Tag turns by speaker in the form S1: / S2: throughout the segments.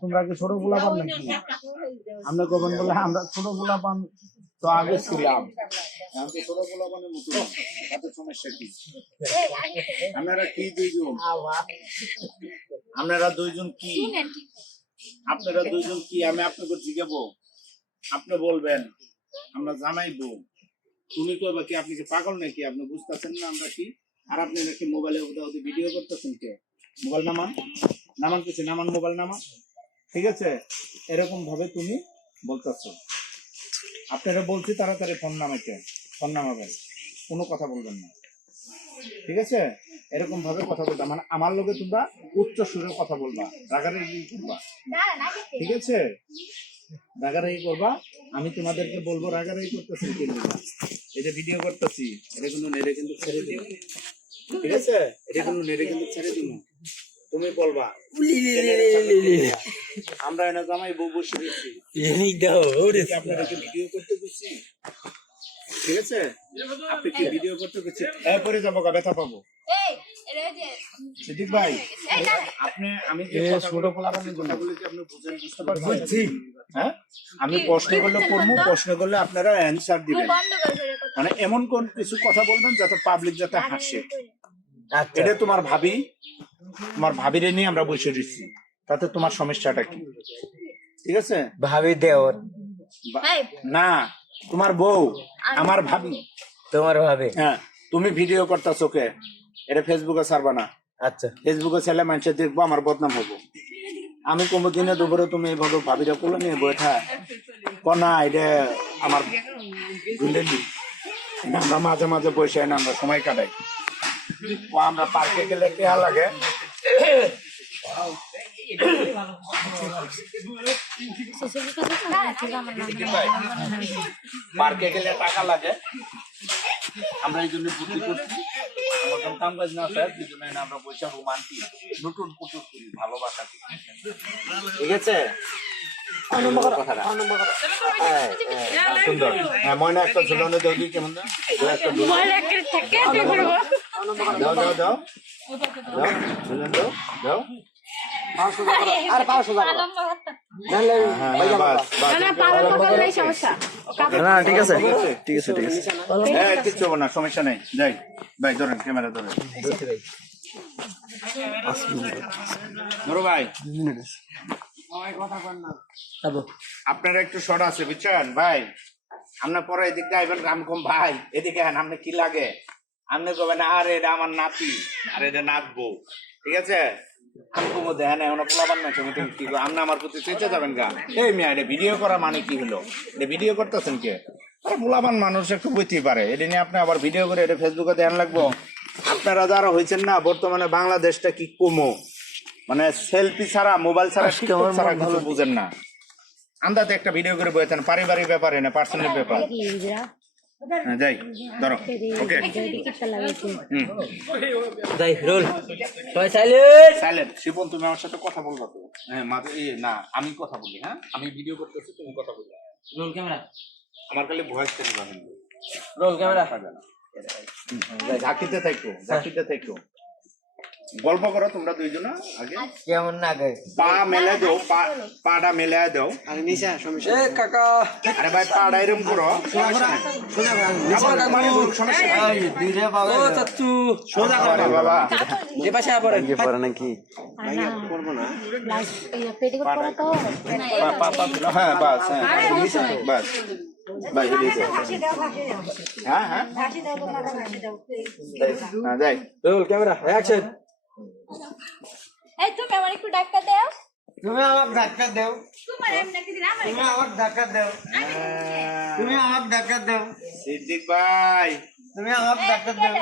S1: তোমরা কি ছোট পোলাপান নাকি? আমরা কখন বলে আমরা ছোট পোলাপান তো আগে ছিলাম। ছোট পোলাপানের মতো তাতে সমস্যা কি? আপনারা কি দুইজন? আপনারা দুইজন কি? আপনারা দুইজন কি? আমি আপনাকে জিজ্ঞাবো। আপনি বলবেন আমরা জানাইবো। তুমি কইবা কি আপনি কি পাগল নাকি? আপনি বুঝতেছেন না আমরা কি? আর আপনি নাকি মোবাইলে ভিডিও করতেছেন কে? মোবাইল নামান? নামান কিছু? নামান মোবাইল নামান? ঠিক আছে? এরকম ভাবে তুমি বলতেছো। আপনারা বলছি তাড়াতাড়ি ফোন নামাইতে ফোন নামাবেন। কোনো কথা বলবেন না। ঠিক আছে? এরকম ভাবে কথা বলবা। মানে আমার লোকে তোমরা উচ্চ সুরে কথা বলবা রাগারাগি করবা। ঠিক আছে? রাগারাগি করবা। আমি তোমাদেরকে বলব রাগারাগি করতেছি কি লিগা? এটা ভিডিও করতেছি। এটা কিন্তু নেড়ে কিন্তু ছেড়ে দিও। ঠিক আছে? এটা কিন্তু নেড়ে কিন্তু ছেড়ে দিও। তুমি বলবা। আমরা এনে জামাই বউ বসে দিচ্ছি কি আপনারা কি ভিডিও করতে দিচ্ছি ঠিক আছে? আপনি কি ভিডিও করতে দিচ্ছি এরপরে যাব গা ব্যথা পাবো। সিদ্দিক ভাই আপনি আমি যে ছোট পোলাপানের জন্য যে আপনি বুঝেন বুঝতে পারছেন? হ্যাঁ? আমি প্রশ্ন করলে করব প্রশ্ন করলে আপনারা অ্যান্সার দিবেন। মানে এমন কোন কিছু কথা বলবেন যাতে পাবলিক যাতে হাসে?
S2: আচ্ছা।
S1: এটা তোমার ভাবি। তোমার ভাবিরে নিয়ে আমরা বসে দিচ্ছি তাতে তোমার সমস্যাটা কি? ঠিক আছে?
S2: ভাবি দেওর।
S1: না তোমার বউ আমার ভাবি।
S2: তোমার ভাবে।
S1: হ্যাঁ তুমি ভিডিও করতেছো কে এটা ফেসবুকে ছাড়বা না।
S2: আচ্ছা।
S1: ফেসবুকে ছেলে মানুষের দেখব আমার বদনাম হব। আমি কোনো দিনে দুপুরে তুমি এভাবে ভাবিরা কোলে নিয়ে বৈঠা কনা এটা আমার গুন্ডেলি আমরা মাঝে মাঝে বসে না আমরা সময় কাটাই। ও আমরা পার্কে গেলে কেয়া লাগে পার্কে গেলে টাকা লাগে আমরা এই জন্য বুদ্ধি করছি আমাদের কাম কাজ না স্যার দুজনে না আমরা বসে রোমান্টিক নতুন পুতুল করি ভালোবাসা ঠিক আছে কথাটা। সুন্দর হ্যাঁ ময়না একটা ঝুলানো দাও দিই কেমন একটা দাও দাও দাও দাও দাও দাও হ্যাঁ বাস বাস
S3: না ঠিক আছে
S1: ঠিক আছে
S3: ঠিক আছে
S1: হ্যাঁ কিচ্ছু না সমস্যা নেই। যাই ভাই ধরেন ক্যামেরা ধরেন। ধরো ভাই। আপনার একটু শর্ট আছে বুঝছেন? ভাই আপনার পরে এদিক দিয়ে আইবেন রামকম ভাই। এদিকে আপনি কি লাগে? আপনি কবেন আর এটা আমার নাতি আর এটা নাচবো ঠিক আছে? আমি কমো এখন পোলাবার না তুমি তুমি কি আপনি আমার প্রতি চেঁচে যাবেন গা? এই মিয়া এটা ভিডিও করা মানে কি হলো? এটা ভিডিও করতেছেন কে? আরে পোলাবান মানুষ একটু বুঝতেই পারে। এটা নিয়ে আপনি আবার ভিডিও করে এটা ফেসবুকে ধ্যান লাগবো। আপনারা যারা হয়েছেন না বর্তমানে বাংলাদেশটা কি কমো? মানে সেলফি ছাড়া মোবাইল ছাড়া ছাড়া কিছু বুঝেন না। আন্দাজে একটা ভিডিও করে বইতেন পারিবারিক ব্যাপারে না পার্সোনাল ব্যাপার। হ্যাঁ, যাই ধরো। ওকে।
S2: যাই রোল। সবাই সাইলেন্ট
S1: সাইলেন্ট শিবন তুমি আমার সাথে কথা বলবা তো? হ্যাঁ মাঝে না আমি কথা বলি হ্যাঁ? আমি ভিডিও করতেছি তুমি কথা বলি।
S2: Roll camera.
S1: আমার খালি ভয়েস পাবেন
S2: রোল ক্যামেরা।
S1: ঝাঁকিতে থাকো ঝাঁকিতে থাকো। গল্প করো তোমরা দুইজনা আগে।
S2: কেমন না গে?
S1: পা মেলে দাও পা পাটা মেলে দাও।
S2: এ কাকা।
S1: আরে ভাই পাটা এরকম করো। সমস্যা নাই। আবার মানে বলুক, সমস্যা নাই।
S2: দিরে বাবা ও চাচু
S1: সোজা করো বাবা।
S2: এ পাশে পড়ে
S3: কি পরে নাকি?
S1: পা পা পা তুলো। হ্যাঁ বাস হ্যাঁ বাস বাস। এদিকে। হ্যাঁ হ্যাঁ। হ্যাঁ যাই।
S2: ক্যামেরা অ্যাকশন
S4: এই তুমি আমার একটু ডাক্তার দাও।
S2: তুমি ধাক্কা দাও। তুমি ধাক্কা দাও। তুমি ধাক্কা দাও।
S1: সিদ্দিক ভাই।
S2: তুমি ধাক্কা দাও।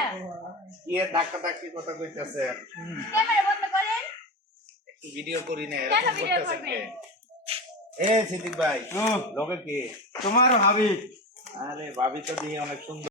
S1: কি এর ধাক্কা ধাক্কি কথা কইতাছে?
S4: ক্যামেরা বন্ধ করেন।
S1: একটু ভিডিও করি না
S4: কেন ভিডিও
S1: করতেছেন
S4: করবেন?
S1: কে? এ সিদ্দিক ভাই লোকে কে?
S2: তোমার ভাবি।
S1: আরে ভাবি তো দিয়ে অনেক সুন্দর।